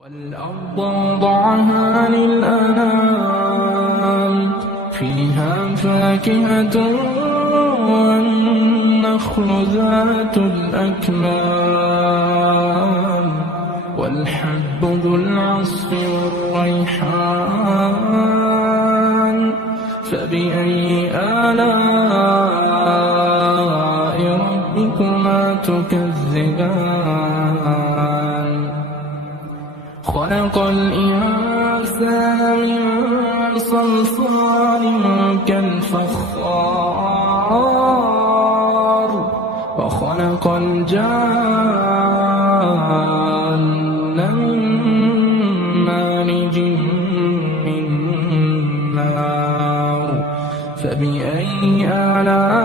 والأرض وضعها للأنام فيها فاكهة والنخل ذات الأكمام والحب ذو العصف والريحان فبأي آلاء ربكما تكذبان خلق الإنسان من صلصال كالفخار وخلق الجان من مارج من نار فبأي آلاء